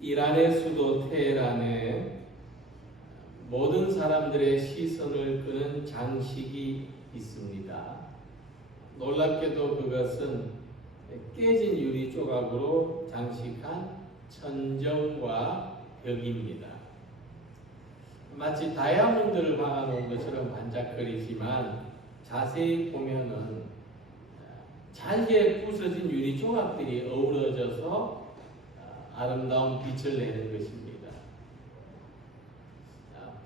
이란의 수도 테헤란에 모든 사람들의 시선을 끄는 장식이 있습니다. 놀랍게도 그것은 깨진 유리 조각으로 장식한 천정과 벽입니다. 마치 다이아몬드를 박아놓은 것처럼 반짝거리지만 자세히 보면은 잘게 부서진 유리 조각들이 어우러져서 아름다운 빛을 내는 것입니다.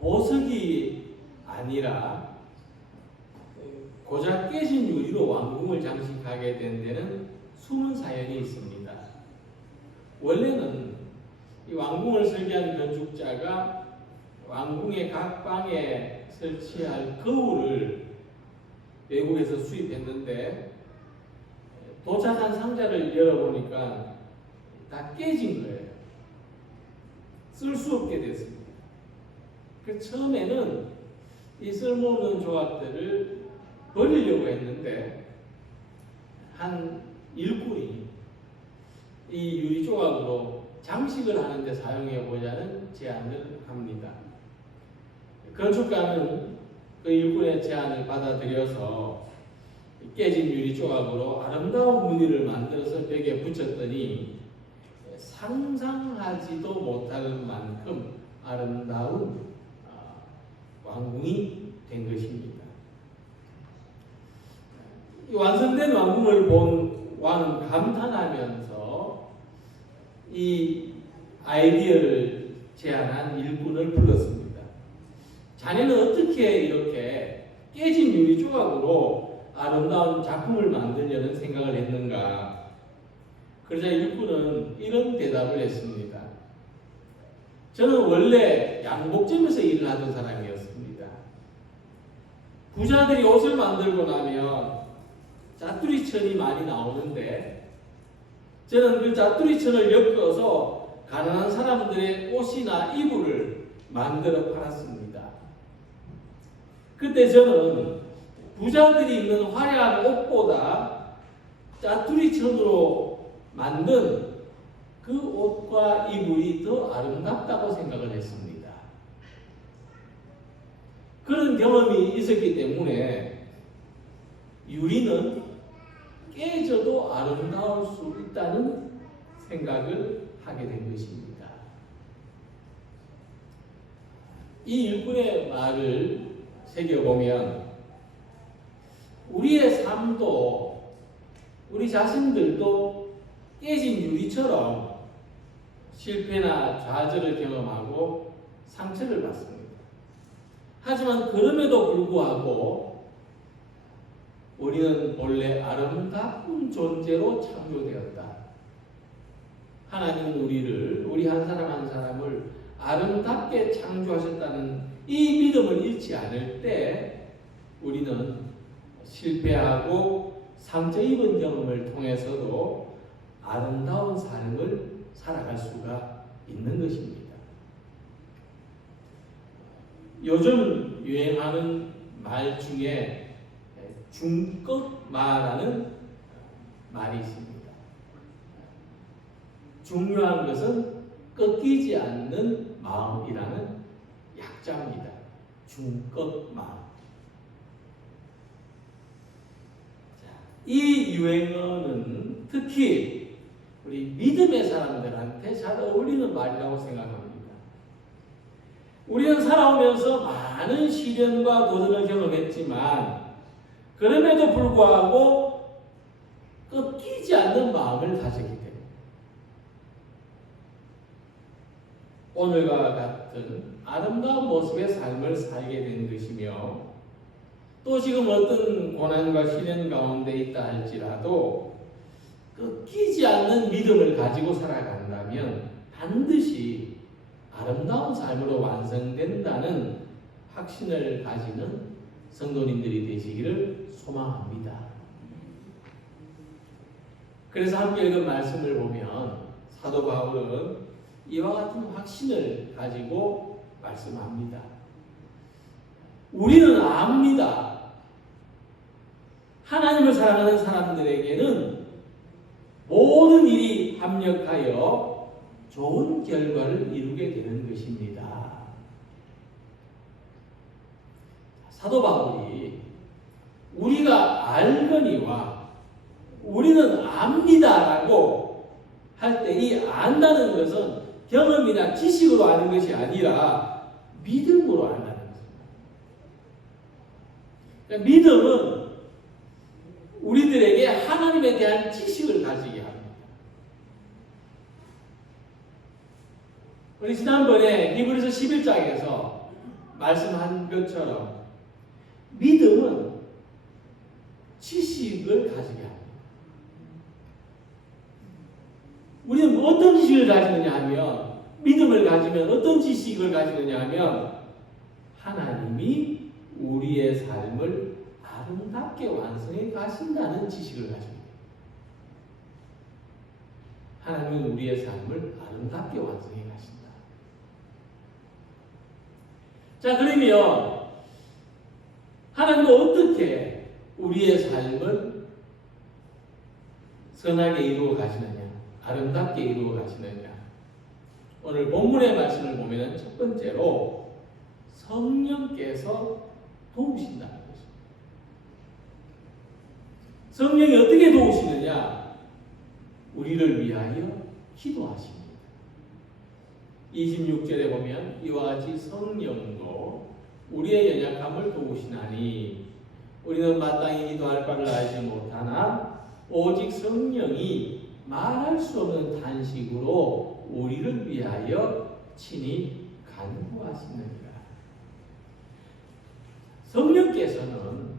보석이 아니라 고작 깨진 유리로 왕궁을 장식하게 된 데는 숨은 사연이 있습니다. 원래는 이 왕궁을 설계한 건축자가 왕궁의 각 방에 설치할 거울을 외국에서 수입했는데 도착한 상자를 열어보니까 다 깨진 거예요. 쓸 수 없게 됐습니다. 그래서 처음에는 이 쓸모없는 조각들을 버리려고 했는데 한 일꾼이 이 유리 조각으로 장식을 하는데 사용해 보자는 제안을 합니다. 건축가는 그 일꾼의 제안을 받아들여서 깨진 유리 조각으로 아름다운 무늬를 만들어서 벽에 붙였더니 상상하지도 못할 만큼 아름다운 왕궁이 된 것입니다. 이 완성된 왕궁을 본 왕은 감탄하면서 이 아이디어를 제안한 일꾼을 불렀습니다. 자네는 어떻게 이렇게 깨진 유리 조각으로 아름다운 작품을 만들려는 생각을 했는가? 그러자 일꾼은 이런 대답을 했습니다. 저는 원래 양복점에서 일을 하던 사람이었습니다. 부자들이 옷을 만들고 나면 짜투리천이 많이 나오는데 저는 그 짜투리천을 엮어서 가난한 사람들의 옷이나 이불을 만들어 팔았습니다. 그때 저는 부자들이 입는 화려한 옷보다 짜투리천으로 만든 그 옷과 이불이 더 아름답다고 생각을 했습니다. 그런 경험이 있었기 때문에 유리는 깨져도 아름다울 수 있다는 생각을 하게 된 것입니다. 이 일꾼의 말을 새겨보면 우리의 삶도 우리 자신들도 깨진 유리처럼 실패나 좌절을 경험하고 상처를 받습니다. 하지만 그럼에도 불구하고 우리는 본래 아름다운 존재로 창조되었다. 하나님은 우리 한 사람 한 사람을 아름답게 창조하셨다는 이 믿음을 잃지 않을 때 우리는 실패하고 상처 입은 경험을 통해서도 아름다운 삶을 살아갈 수가 있는 것입니다. 요즘 유행하는 말 중에 중꺾마라는 말이 있습니다. 중요한 것은 꺾이지 않는 마음이라는 약자입니다. 중꺾마. 이 유행어는 특히 우리 믿음의 사람들한테 잘 어울리는 말이라고 생각합니다. 우리는 살아오면서 많은 시련과 도전을 경험했지만 그럼에도 불구하고 꺾이지 않는 마음을 가졌기 때문에 오늘과 같은 아름다운 모습의 삶을 살게 된 것이며 또 지금 어떤 고난과 시련 가운데 있다 할지라도 꺾이지 않는 믿음을 가지고 살아간다면 반드시 아름다운 삶으로 완성된다는 확신을 가지는 성도님들이 되시기를 소망합니다. 그래서 함께 읽은 말씀을 보면 사도 바울은 이와 같은 확신을 가지고 말씀합니다. 우리는 압니다. 하나님을 사랑하는 사람들에게는 모든 일이 합력하여 좋은 결과를 이루게 되는 것입니다. 사도 바울이 우리가 알거니와 우리는 압니다라고 할 때 이 안다는 것은 경험이나 지식으로 아는 것이 아니라 믿음으로 안다는 것입니다. 그러니까 믿음은 우리들에게 하나님에 대한 지식을 가지게 합니다. 우리 지난번에 히브리서 11장에서 말씀한 것처럼 믿음은 지식을 가지게 합니다. 우리는 어떤 지식을 가지느냐 하면, 믿음을 가지면 어떤 지식을 가지느냐 하면 하나님이 우리의 삶을 아름답게 완성해 가신다는 지식을 가집니다. 하나님은 우리의 삶을 아름답게 완성해 가신다. 자, 그러면 하나님은 어떻게 우리의 삶을 선하게 이루어 가시느냐, 아름답게 이루어 가시느냐. 오늘 본문의 말씀을 보면 첫 번째로 성령께서 도우신다는 것입니다. 성령이 어떻게 도우시느냐? 우리를 위하여 기도하십니다. 26절에 보면 이와 같이 성령도 우리의 연약함을 도우시나니 우리는 마땅히 기도할 바를 알지 못하나 오직 성령이 말할 수 없는 탄식으로 우리를 위하여 친히 간구하시느니라. 성령께서는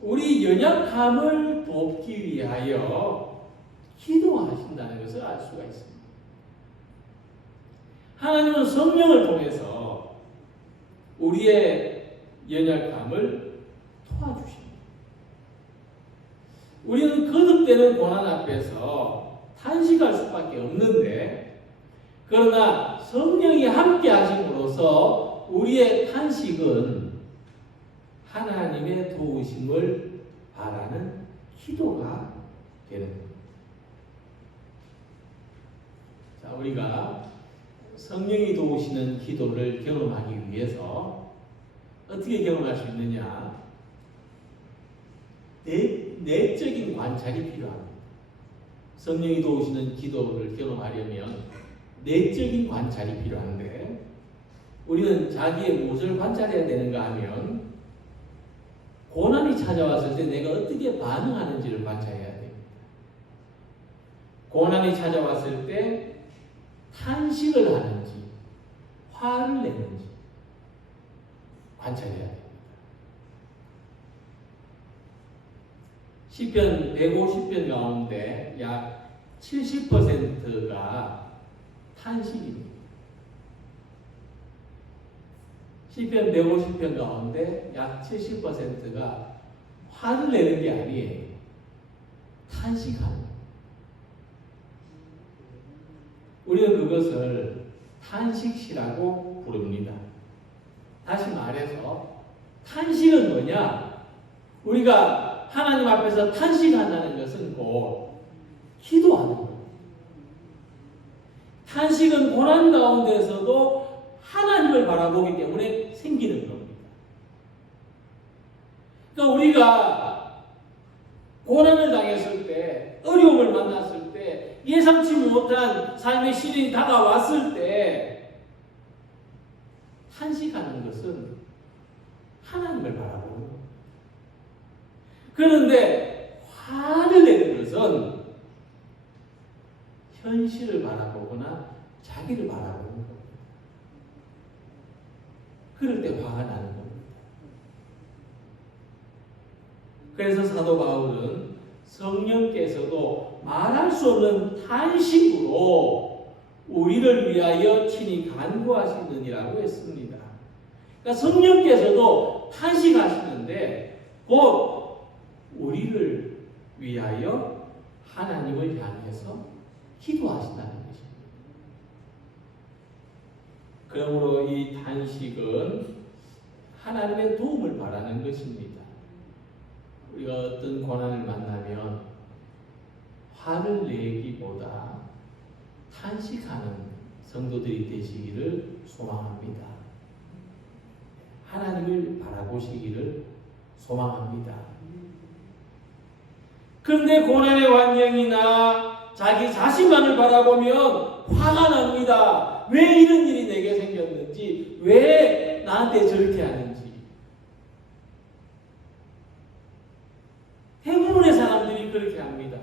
우리 연약함을 돕기 위하여 기도하신다는 것을 알 수가 있습니다. 하나님은 성령을 통해서 우리의 연약함을 도와주십니다. 우리는 거듭되는 고난 앞에서 탄식할 수밖에 없는데, 그러나 성령이 함께 하심으로써 우리의 탄식은 하나님의 도우심을 바라는 기도가 되는 겁니다. 자, 우리가 성령이 도우시는 기도를 경험하기 위해서 어떻게 경험할 수 있느냐? 내적인 관찰이 필요합니다. 성령이 도우시는 기도를 경험하려면 내적인 관찰이 필요한데, 우리는 자기의 무엇을 관찰해야 되는가 하면 고난이 찾아왔을 때 내가 어떻게 반응하는지를 관찰해야 됩니다. 고난이 찾아왔을 때 탄식을 하는지 화를 내는지 관찰해야 됩니다. 시편 150편 가운데 약 70%가 탄식입니다. 시편 150편 가운데 약 70%가 화를 내는 게 아니에요. 탄식하는. 우리는 그것을 탄식시라고 부릅니다. 다시 말해서 탄식은 뭐냐? 우리가 하나님 앞에서 탄식한다는 것은 곧 기도하는 거예요. 탄식은 고난 가운데서도 하나님을 바라보기 때문에 생기는 겁니다. 그러니까 우리가 고난을 당했을 때, 어려움을 만났을 때, 예상치 못한 삶의 시련이 다가왔을 때 탄식하는 것은 하나님을 바라보는 겁니다. 그런데 화를 내는 것은 현실을 바라보거나 자기를 바라보는 겁니다. 그럴 때 화가 나는 겁니다. 그래서 사도 바울은 성령께서도 말할 수 없는 탄식으로 우리를 위하여 친히 간구하시느니라고 했습니다. 그러니까 성령께서도 탄식하시는데 곧 우리를 위하여 하나님을 향해서 기도하신다는 것입니다. 그러므로 이 탄식은 하나님의 도움을 바라는 것입니다. 우리가 어떤 고난을 만나면 화를 내기보다 탄식하는 성도들이 되시기를 소망합니다. 하나님을 바라보시기를 소망합니다. 그런데 고난의 환경이나 자기 자신만을 바라보면 화가 납니다. 왜 이런 일이 내게 생겼는지, 왜 나한테 저렇게 하는지. 대부분의 사람들이 그렇게 합니다.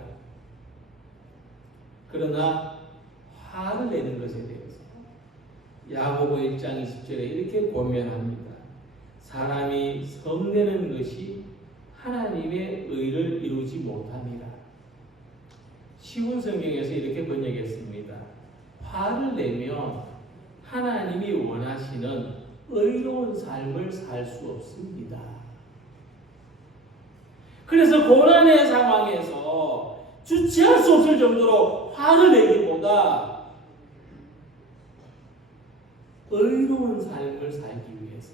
그러나 화를 내는 것에 대해서 야고보 1장 20절에 이렇게 권면합니다. 사람이 성내는 것이 하나님의 의를 이루지 못함이라. 쉬운 성경에서 이렇게 번역했습니다. 화를 내면 하나님이 원하시는 의로운 삶을 살 수 없습니다. 그래서 고난의 상황에서 주체할 수 없을 정도로 화를 내기보다 의로운 삶을 살기 위해서,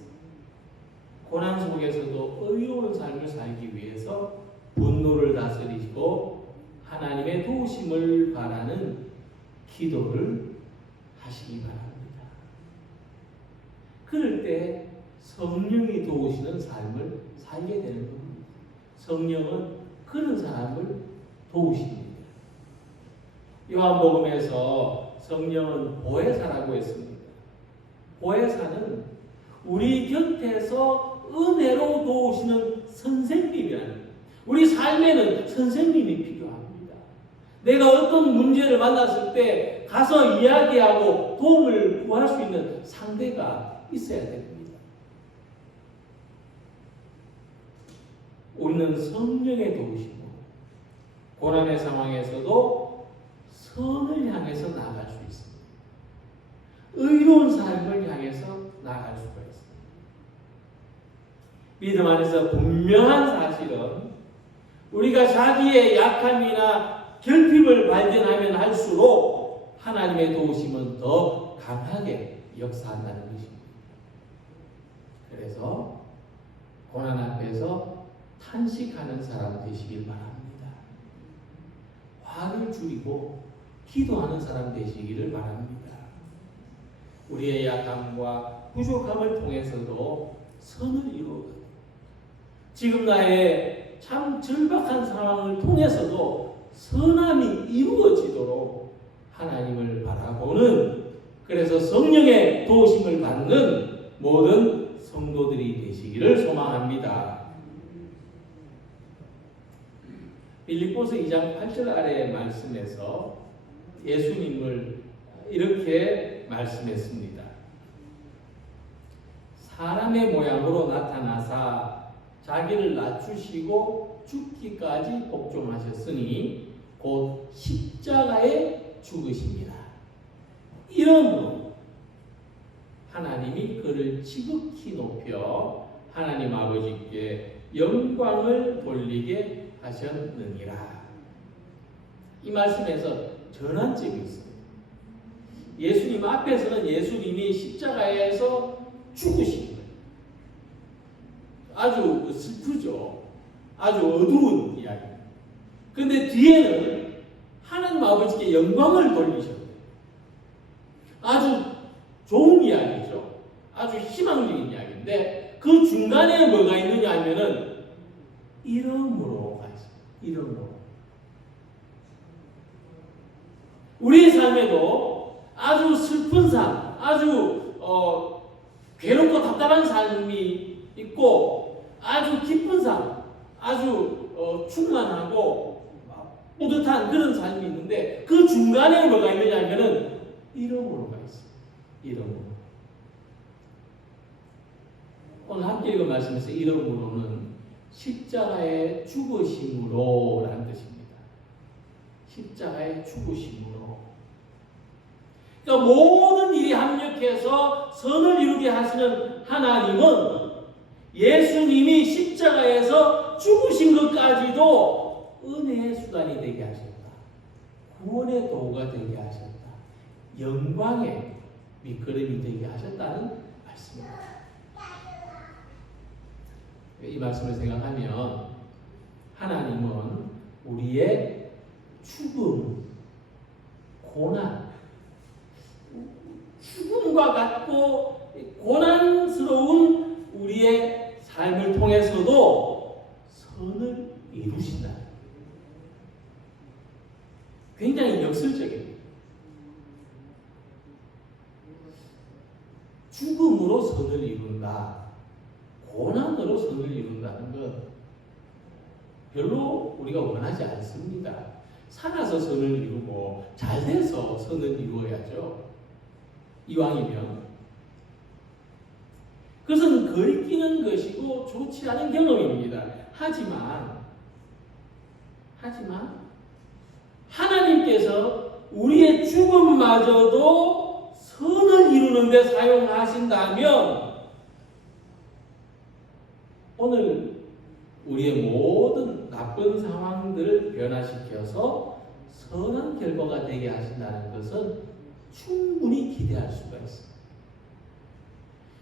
고난 속에서도 의로운 삶을 살기 위해서 분노를 다스리고 하나님의 도우심을 바라는 기도를 하시기 바랍니다. 그럴 때 성령이 도우시는 삶을 살게 되는 겁니다. 성령은 그런 사람을 도우십니다. 요한복음에서 성령은 보혜사라고 했습니다. 보혜사는 우리 곁에서 은혜로 도우시는 선생님이라는 거예요. 우리 삶에는 선생님이 필요합니다. 내가 어떤 문제를 만났을 때 가서 이야기하고 도움을 구할 수 있는 상대가 있어야 됩니다. 우리는 성령의 도우심으로 고난의 상황에서도 선을 향해서 나아갈 수 있습니다. 의로운 삶을 향해서 나아갈 수가 있습니다. 믿음 안에서 분명한 사실은 우리가 자기의 약함이나 결핍을 발견하면 할수록 하나님의 도우심은 더 강하게 역사한다는 것입니다. 그래서 고난 앞에서 탄식하는 사람 되시길 바랍니다. 화를 줄이고 기도하는 사람 되시기를 바랍니다. 우리의 약함과 부족함을 통해서도 선을 이루어가고, 지금 나의 참 절박한 상황을 통해서도 선함이 이루어지도록 하나님을 바라보는, 그래서 성령의 도우심을 받는 모든 성도들이 되시기를 소망합니다. 빌립보서 2장 8절 아래의 말씀에서 예수님을 이렇게 말씀했습니다. 사람의 모양으로 나타나사 자기를 낮추시고 죽기까지 복종하셨으니 곧 십자가에 죽으십니다. 이러므로 하나님이 그를 지극히 높여 하나님 아버지께 영광을 돌리게 하셨느니라. 이 말씀에서 전환점이 있어요. 예수님 앞에서는 예수님이 십자가에서 죽으신 거예요. 아주 슬프죠. 아주 어두운 이야기. 그런데 뒤에는 하나님 아버지께 영광을 돌리셨어요. 아주 좋은 이야기죠. 아주 희망적인 이야기인데 그 중간에 뭐가 있느냐 하면은 이름으로가 있어요. 이름으로. 우리의 삶에도 아주 슬픈 삶, 아주 괴롭고 답답한 삶이 있고 아주 기쁜 삶, 아주 충만하고 뿌듯한 그런 삶이 있는데 그 중간에 뭐가 있느냐 하면은 이름으로가 있어요. 이름으로. 오늘 함께 읽은 말씀에서 이름으로는 십자가의 죽으심으로 라는 뜻입니다. 십자가의 죽으심으로. 그러니까 모든 일이 합력해서 선을 이루게 하시는 하나님은 예수님이 십자가에서 죽으신 것까지도 은혜의 수단이 되게 하셨다. 구원의 도구가 되게 하셨다. 영광의 밑거름이 되게 하셨다는 말씀입니다. 이 말씀을 생각하면 하나님은 우리의 죽음, 고난, 고통과 같고 고난스러운 우리의 삶을 통해서도 선을 이루신다. 굉장히 역설적입니다. 죽음으로 선을 이룬다, 고난으로 선을 이룬다는 건 별로 우리가 원하지 않습니다. 살아서 선을 이루고 잘 돼서 선을 이루어야죠. 이왕이면. 그것은 거리끼는 것이고 좋지 않은 경험입니다. 하지만 하나님께서 우리의 죽음마저도 선을 이루는 데 사용하신다면 오늘 우리의 모든 나쁜 상황들을 변화시켜서 선한 결과가 되게 하신다는 것은 충분히 기대할 수가 있습니다.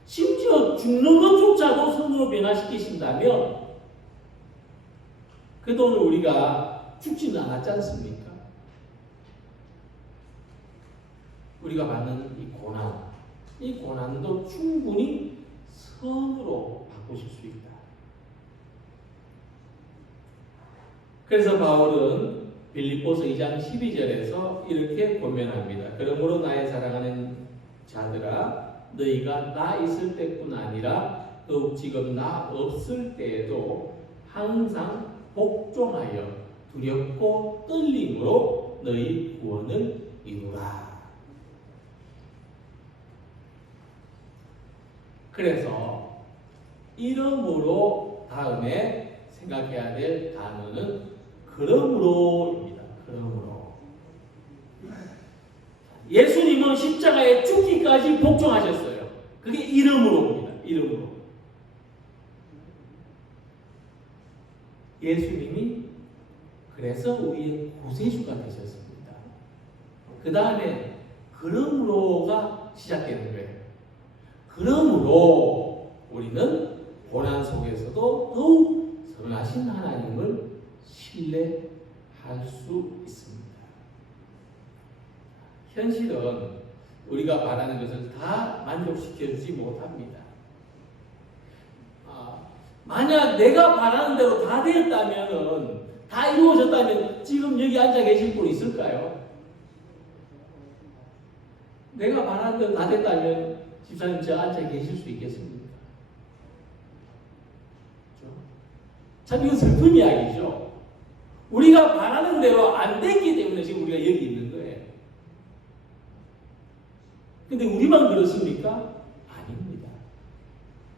심지어 죽는 것조차도 선으로 변화시키신다면 그래도 오늘 우리가 죽지는 않았지 않습니까? 우리가 받는 이 고난도 충분히 선으로 바꾸실 수 있다. 그래서 바울은 빌립보서 2장 12절에서 이렇게 권면합니다. 그러므로 나의 사랑하는 자들아, 너희가 나 있을 때뿐 아니라 더욱 지금 나 없을 때에도 항상 복종하여 두렵고 떨림으로 너희 구원을 이루라. 그래서 이러므로 다음에 생각해야 될 단어는 그러므로입니다. 그러므로. 예수님은 십자가에 죽기까지 복종하셨어요. 그게 이러므로입니다. 이러므로. 예수님이 그래서 우리의 구세주가 되셨습니다. 그 다음에 그러므로가 시작되는 거예요. 그러므로 우리는 고난 속에서도 더욱 선하신 하나님을 신뢰할 수 있습니다. 현실은 우리가 바라는 것을 다 만족시켜주지 못합니다. 만약 내가 바라는 대로 다 되었다면, 다 이루어졌다면 지금 여기 앉아 계실 분 있을까요? 내가 바라는 대로 다 됐다면 집사님 저 앉아 계실 수 있겠습니까? 참 이건 슬픈 이야기죠. 우리가 바라는 대로 안 됐기 때문에 지금 우리가 여기 있는 거예요. 근데 우리만 그렇습니까? 아닙니다.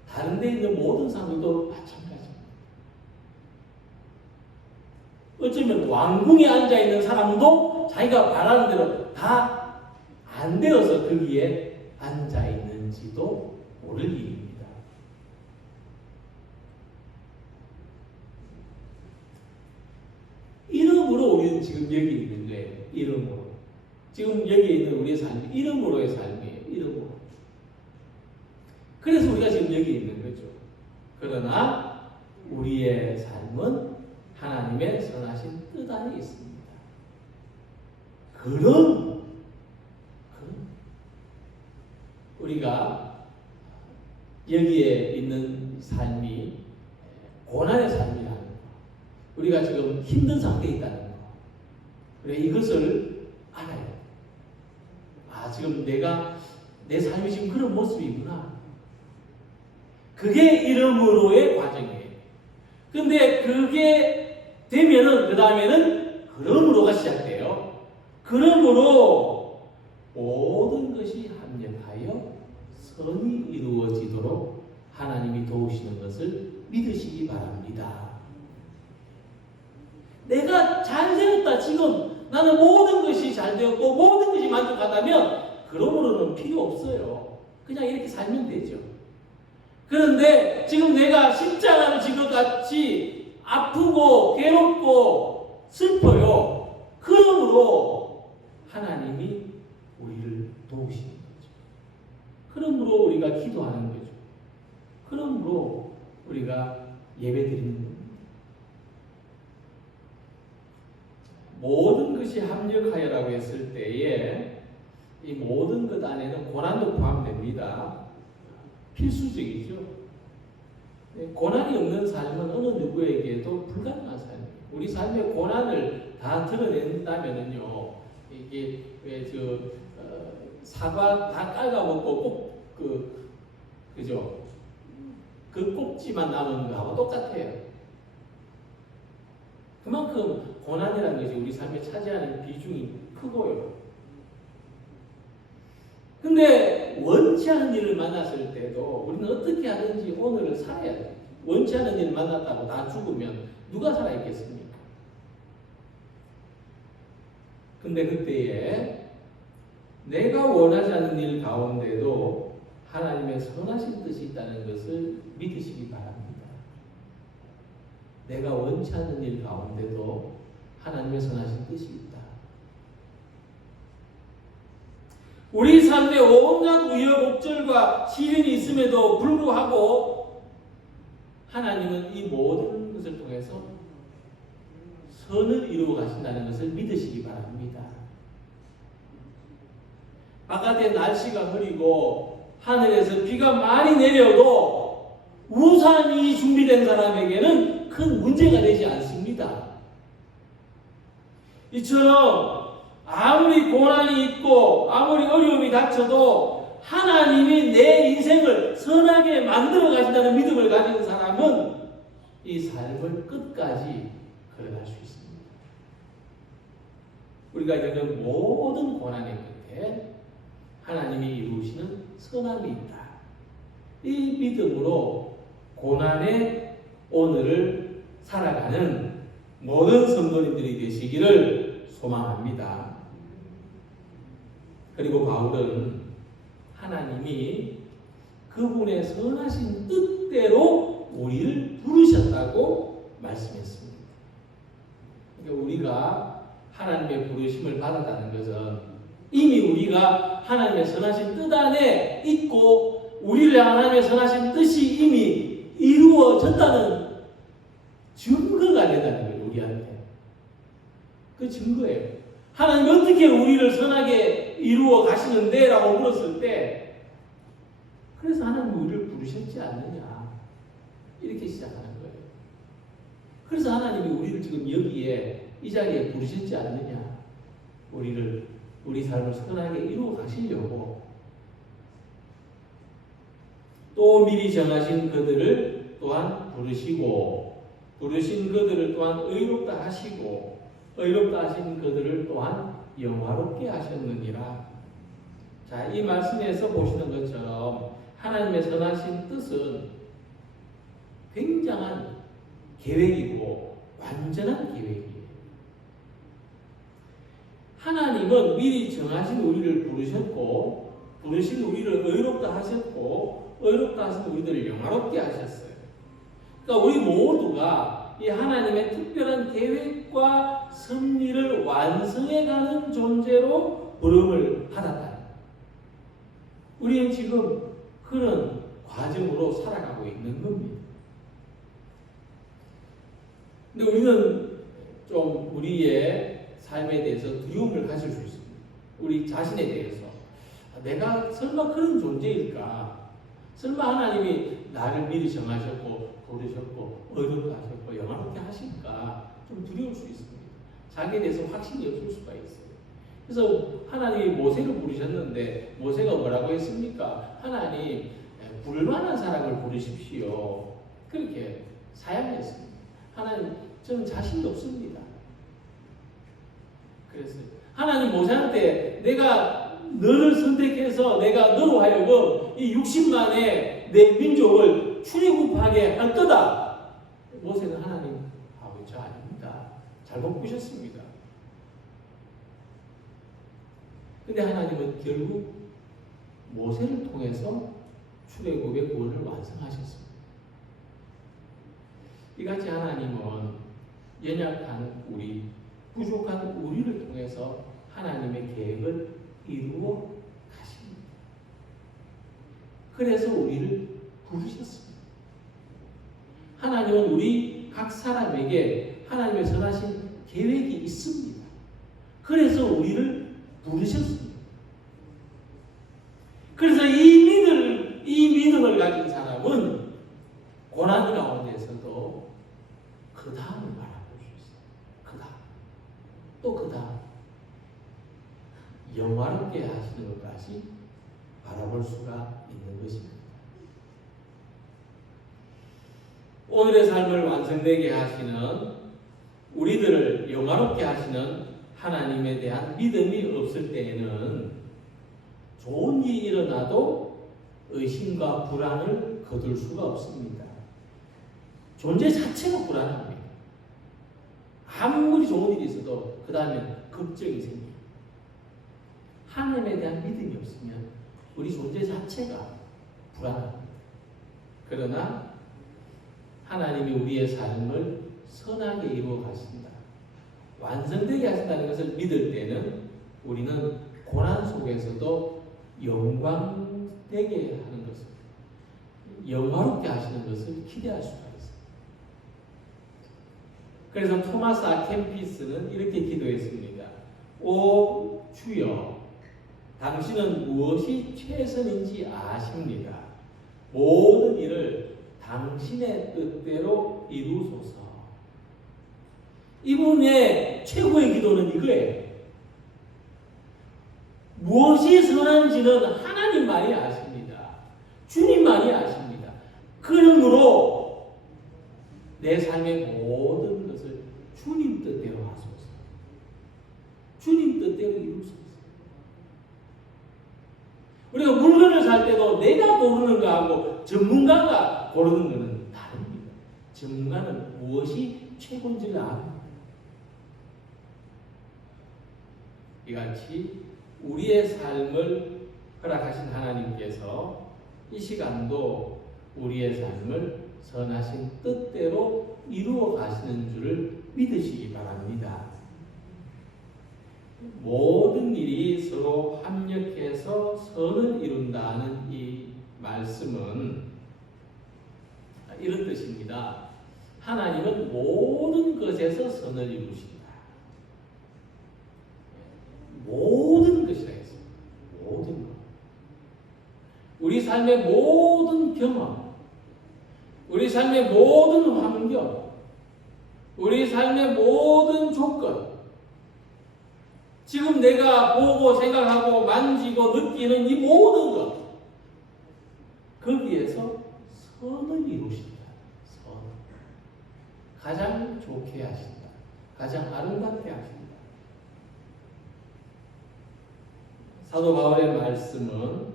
다른 데 있는 모든 사람들도 마찬가지입니다. 어쩌면 왕궁에 앉아있는 사람도 자기가 바라는 대로 다 안 되어서 거기에 앉아있는지도 모를 일입니다. 이름으로 우리는 지금 여기 있는 거예요. 이름으로. 지금 여기에 있는 우리의 삶이 이름으로의 삶이에요. 이름으로. 그래서 우리가 지금 여기 있는 거죠. 그러나 우리의 삶은 하나님의 선하신 뜻 안에 있습니다. 그럼 우리가 여기에 있는 삶이 고난의 삶이라는 거, 우리가 지금 힘든 상태에 있다는 거, 그래 이것을 알아야 돼. 지금 내 삶이 지금 그런 모습이구나. 그게 이름으로의 과정이에요. 근데 그게 되면은 그 다음에는 그러므로가 시작돼요. 그러므로 모든 것이 합력하여 선이 이루어지도록 하나님이 도우시는 것을 믿으시기 바랍니다. 내가 잘 되었다. 지금 나는 모든 것이 잘 되었고 모든 것이 만족하다면 그러므로는 필요 없어요. 그냥 이렇게 살면 되죠. 그런데 지금 내가 십자가를 진 것 같이 아프고 괴롭고 슬퍼요. 그러므로 하나님이 우리를 도우시는 거죠. 그러므로 우리가 기도하는 거죠. 그러므로 우리가 예배드리는 겁니다. 모든 것이 합력하여라고 했을 때에 이 모든 것 안에는 고난도 포함됩니다. 필수적이죠. 고난이 없는 삶은 어느 누구에게도 불가능한 삶이에요. 우리 삶의 고난을 다 드러낸다면은요, 이게 사과 다 깔아먹고 그죠? 그 꼭지만 남은 거하고 똑같아요. 그만큼 고난이라는 것이 우리 삶에 차지하는 비중이 크고요. 근데 원치 않은 일을 만났을 때도 우리는 어떻게 하든지 오늘을 살아야 돼요. 원치 않은 일을 만났다고 다 죽으면 누가 살아있겠습니까? 근데 그때에 내가 원하지 않는 일 가운데도 하나님의 선하신 뜻이 있다는 것을 믿으시기 바랍니다. 내가 원치 않는 일 가운데도 하나님의 선하신 뜻이 있다. 우리 삶에 온갖 우여곡절과 시련이 있음에도 불구하고 하나님은 이 모든 것을 통해서 선을 이루어 가신다는 것을 믿으시기 바랍니다. 바깥에 날씨가 흐리고 하늘에서 비가 많이 내려도 우산이 준비된 사람에게는 큰 문제가 되지 않습니다. 이처럼 아무리 고난이 있고 아무리 어려움이 닥쳐도 하나님이 내 인생을 선하게 만들어 가신다는 믿음을 가진 사람은 이 삶을 끝까지 걸어갈 수 있습니다. 우리가 겪는 모든 고난의 끝에 하나님이 이루시는 선함이 있다. 이 믿음으로 고난의 오늘을 살아가는 모든 성도님들이 되시기를 소망합니다. 그리고 바울은 하나님이 그분의 선하신 뜻대로 우리를 부르셨다고 말씀했습니다. 그러니까 우리가 하나님의 부르심을 받았다는 것은 이미 우리가 하나님의 선하신 뜻 안에 있고 우리를 하나님의 선하신 뜻이 이미 이루어졌다는 증거가 된다는 거예요. 우리한테. 그 증거예요. 하나님이 어떻게 우리를 선하게 이루어 가시는데? 라고 물었을 때 그래서 하나님이 우리를 부르셨지 않느냐 이렇게 시작하는 거예요. 그래서 하나님이 우리를 지금 여기에 이 자리에 부르셨지 않느냐, 우리 삶을 선하게 이루어 가시려고. 또 미리 정하신 그들을 또한 부르시고 부르신 그들을 또한 의롭다 하시고 의롭다 하신 그들을 또한 영화롭게 하셨느니라. 자, 이 말씀에서 보시는 것처럼 하나님의 선하신 뜻은 굉장한 계획이고 완전한 계획이에요. 하나님은 미리 정하신 우리를 부르셨고 부르신 우리를 의롭다 하셨고 의롭다 하신 우리들을 영화롭게 하셨어요. 그러니까 우리 모두가 이 하나님의 특별한 계획과 섭리를 완성해가는 존재로 부름을 받았다. 우리는 지금 그런 과정으로 살아가고 있는 겁니다. 근데 우리는 좀 우리의 삶에 대해서 두려움을 가질 수 있습니다. 우리 자신에 대해서. 내가 설마 그런 존재일까? 설마 하나님이 나를 미리 정하셨고 부르셨고 의롭게 하셨고 영화롭게 하실까? 좀 두려울 수 있습니다. 자기에 대해서 확신이 없을 수가 있어요. 그래서 하나님이 모세를 부르셨는데 모세가 뭐라고 했습니까? 하나님, 부를만한 사람을 부르십시오. 그렇게 사양했습니다. 하나님, 저는 자신이 없습니다. 그랬어요. 하나님 모세한테 내가 너를 선택해서 내가 너로 하여금 이 60만의 내 민족을 출애굽하게 할 거다. 모세는 하나님, 저 아닙니다. 잘못 보셨습니다. 근데 하나님은 결국 모세를 통해서 출애굽의 구원을 완성하셨습니다. 이같이 하나님은 연약한 우리, 부족한 우리를 통해서 하나님의 계획을 이루어 가십니다. 그래서 우리를 부르셨습니다. 하나님은 우리 각 사람에게 하나님의 선하신 계획이 있습니다. 그래서 우리를 부르셨습니다. 같이 바라볼 수가 있는 것입니다. 오늘의 삶을 완성되게 하시는, 우리들을 영화롭게 하시는 하나님에 대한 믿음이 없을 때에는 좋은 일이 일어나도 의심과 불안을 거둘 수가 없습니다. 존재 자체가 불안합니다. 아무리 좋은 일이 있어도 그 다음에 걱정이 생깁니다. 하나님에 대한 믿음이 없으면 우리 존재 자체가 불안합니다. 그러나 하나님이 우리의 삶을 선하게 이루어 가신다, 완성되게 하신다는 것을 믿을 때는 우리는 고난 속에서도 영광되게 하는 것을, 영화롭게 하시는 것을 기대할 수가 있습니다. 그래서 토마스 아 캠피스는 이렇게 기도했습니다. 오 주여, 당신은 무엇이 최선인지 아십니다. 모든 일을 당신의 뜻대로 이루소서. 이분의 최고의 기도는 이거예요. 무엇이 선한지는 하나님만이 아십니다. 주님만이 아십니다. 그러므로 내 삶의 모든 것을 주님 뜻대로 하소서. 주님 뜻대로 이루소서. 우리가 물건을 살 때도 내가 고르는 거하고 전문가가 고르는 것은 다릅니다. 전문가는 무엇이 최고인지를 압니다. 이같이 우리의 삶을 허락하신 하나님께서 이 시간도 우리의 삶을 선하신 뜻대로 이루어 가시는 줄을 믿으시기 바랍니다. 모든 일이 서로 합력해서 선을 이룬다는 이 말씀은 이런 뜻입니다. 하나님은 모든 것에서 선을 이루신다. 모든 것이라 했습니다. 모든 것. 우리 삶의 모든 경험, 우리 삶의 모든 환경, 우리 삶의 모든 조건, 지금 내가 보고 생각하고 만지고 느끼는 이 모든 것, 거기에서 선을 이루신다. 선. 가장 좋게 하신다. 가장 아름답게 하신다. 사도 바울의 말씀은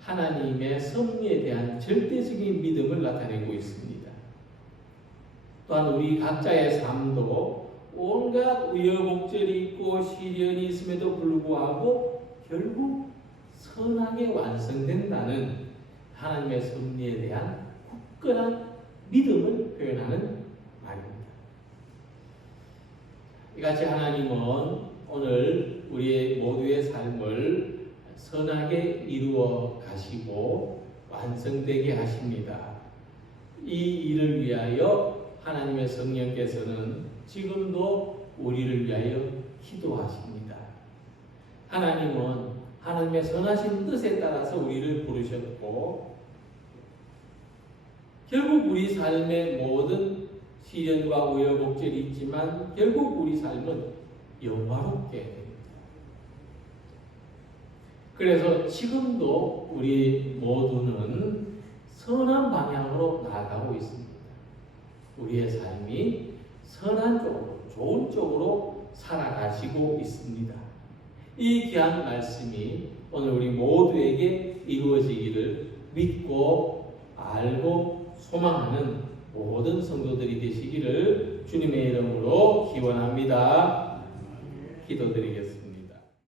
하나님의 섭리에 대한 절대적인 믿음을 나타내고 있습니다. 또한 우리 각자의 삶도 온갖 우여곡절이 있고 시련이 있음에도 불구하고 결국 선하게 완성된다는 하나님의 섭리에 대한 굳건한 믿음을 표현하는 말입니다. 이같이 하나님은 오늘 우리의 모두의 삶을 선하게 이루어 가시고 완성되게 하십니다. 이 일을 위하여 하나님의 성령께서는 지금도 우리를 위하여 기도하십니다. 하나님은 하나님의 선하신 뜻에 따라서 우리를 부르셨고 결국 우리 삶의 모든 시련과 우여곡절이 있지만 결국 우리 삶은 영화롭게 됩니다. 그래서 지금도 우리 모두는 선한 방향으로 나아가고 있습니다. 우리의 삶이 선한 쪽으로, 좋은 쪽으로 살아가시고 있습니다. 이 귀한 말씀이 오늘 우리 모두에게 이루어지기를 믿고 알고 소망하는 모든 성도들이 되시기를 주님의 이름으로 기원합니다. 기도드리겠습니다.